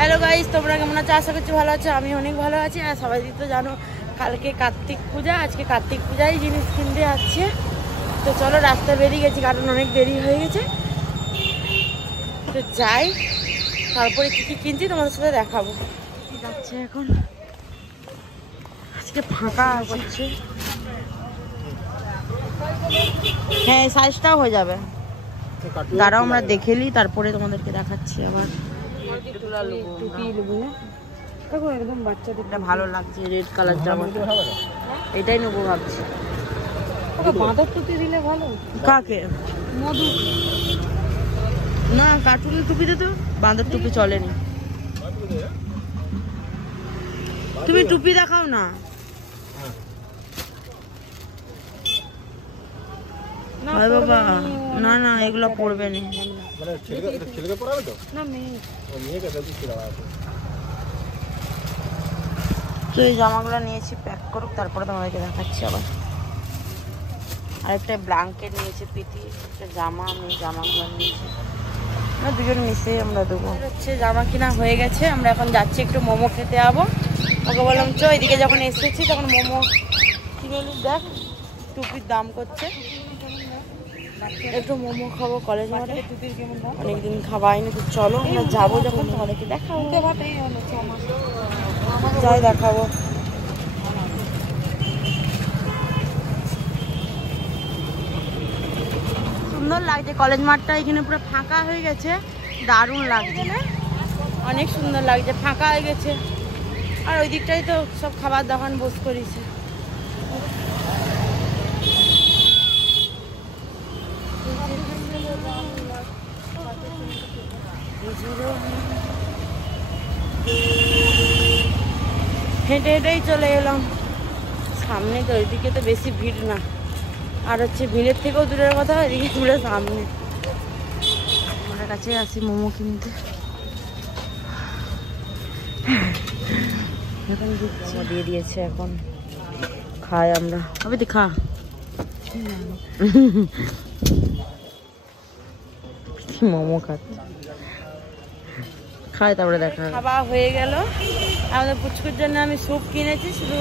Hello guys, তোমরা কেমন আছো? আশা করছি ভালো আছো। আমি অনেক ভালো আছি। আর সবাই তো জানো কালকে কার্তিক পূজা, আজকে কার্তিক পূজায় জিনিস কিনতে যাচ্ছে। তো চলো, রাস্তায় বেরিয়ে গেছি কারণ অনেক দেরি হয়ে গেছে। তো যাই, তারপরে কি কি কিনছি তোমাদের সাথে দেখাবো। যাচ্ছে এখন, আজকে ফাঁকা হচ্ছে। হ্যাঁ, সাইজটাও হয়ে যাবে। দাঁড়াও আমরা দেখে নিই, তারপরে তোমাদেরকে দেখাচ্ছি। আবার একদম বাচ্চাদেরটা ভালো লাগছে, রেড কালার জামাটা, এটাই নেবো ভাবছি। বাঁদর টুপি দিলে ভালো। কাকে? মধু না, কার্টুনের টুপিতে তো বাঁদর টুপি চলেনি। তুমি টুপি দেখাও না। বাবা না না, এগুলো পরবে না। তো এই জামাগুলো নিয়েছি, প্যাক করুক তারপরে তোমাদেরকে দেখাচ্ছি। আবার আরেকটা ব্ল্যাঙ্কেট নিয়েছি, পিঠি একটা জামা, আমি জামাগুলো নিয়েছি, আমরা দুজন মিশে আমরা দেবো। হচ্ছে জামা কিনা হয়ে গেছে, আমরা এখন যাচ্ছি একটু মোমো খেতে যাবো। ওকে বললাম চো, এদিকে যখন এসেছি তখন মোমো কিনে নিই। দেখ টুপির দাম করছে, একটু মোমো খাবো কলেজ মাঠে, অনেকদিন খাওয়া হয়নি। তো চলো আমরা যাবো, যখন তোমাদেরকে দেখাবো। যাই দেখাবো। সুন্দর লাগছে কলেজ মাঠটা, এখানে পুরো ফাঁকা হয়ে গেছে, দারুণ লাগছে না? অনেক সুন্দর লাগছে, ফাঁকা হয়ে গেছে। আর ওই দিকটাই তো সব খাবার দোকান বস করেছে। হেঁটে হেঁটেই চলে এলাম সামনে, তো ওইদিকে তো বেশি ভিড় না। আর হচ্ছে ভিড়ের থেকেও দূরের কথা, এদিকে পুরো সামনে। আমার কাছে আসি মোমো কিনতে। এখন মোমো দিয়ে দিয়েছে, এখন খাই আমরা। হবে তো খা, মোমো খাচ্ছি, খাই তারপরে দেখা। খাওয়া হয়ে গেল। আমাদের পুচকুর জন্য আমি স্যুপ কিনেছি, শুধু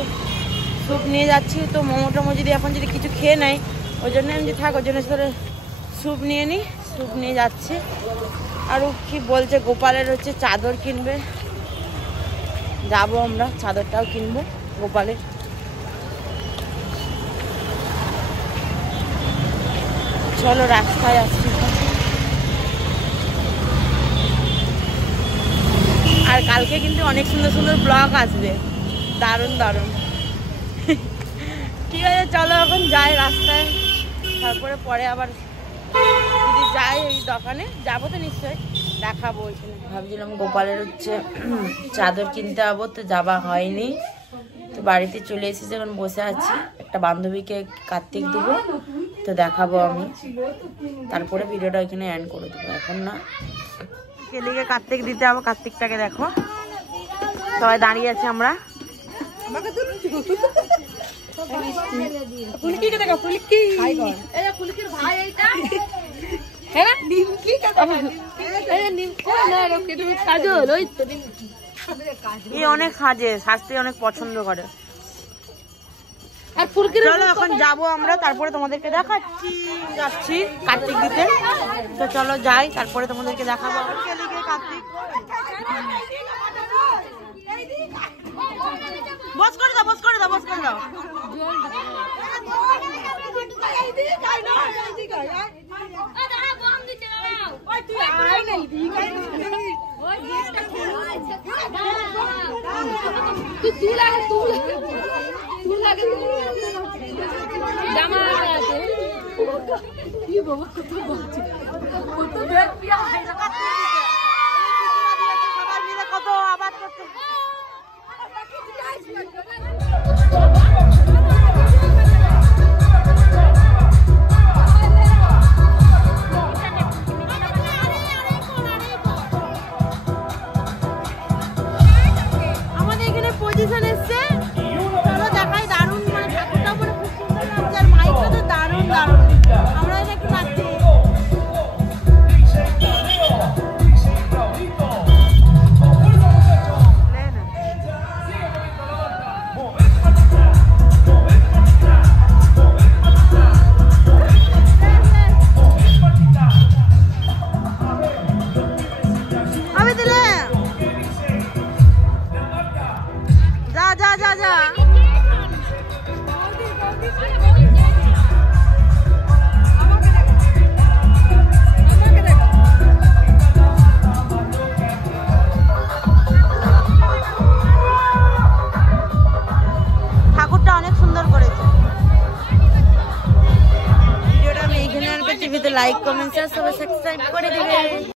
স্যুপ নিয়ে যাচ্ছি। তো মোমো টোমো যদি এখন যদি কিছু খেয়ে নেয়, ওই জন্য আমি যে থাক, ওই জন্য ধরে স্যুপ নিয়ে নিই, স্যুপ নিয়ে যাচ্ছি। আর কি বলছে, গোপালের হচ্ছে চাদর কিনবে, যাবো আমরা, চাদরটাও কিনবো গোপালের। চলো রাস্তায় আসছি। আর কালকে কিন্তু অনেক সুন্দর সুন্দর ব্লগ আসবে, দারুণ দারুণ। ঠিক আছে চলো এখন যাই রাস্তায়, তারপরে পরে আবার যদি যাই ওই দোকানে যাবো তো নিশ্চয়ই দেখাবো ওইখানে। ভাবছিলাম গোপালের হচ্ছে চাদর কিনতে যাবো, তো যাওয়া হয়নি। তো বাড়িতে চলে এসেছি, এখন বসে আছি। একটা বান্ধবীকে কার্তিক দেবো, তো দেখাবো আমি, তারপরে ভিডিওটা ওইখানে এন্ড করে দেবো। এখন না, কেলিকে কার্তিক দিতে যাবো। কার্তিকটাকে দেখো, সবাই দাঁড়িয়ে আছে আমরা। অনেক সাজে, সাজতে অনেক পছন্দ করে। চলো এখন যাবো আমরা, তারপরে তোমাদেরকে দেখাচ্ছি। যাচ্ছি কার্তিক দিতে, তো চলো যাই, তারপরে তোমাদেরকে দেখাবো। কার্তিক বস করে দাও, বস করে দাও, বস করে দাও। কত আবাদ করতে ঠাকুরটা অনেক সুন্দর করেছে। ভিডিওটা আমি এইখানে আর করছি। লাইক কমেন্ট শেয়ার সবাই সাবস্ক্রাইব করে দিবে।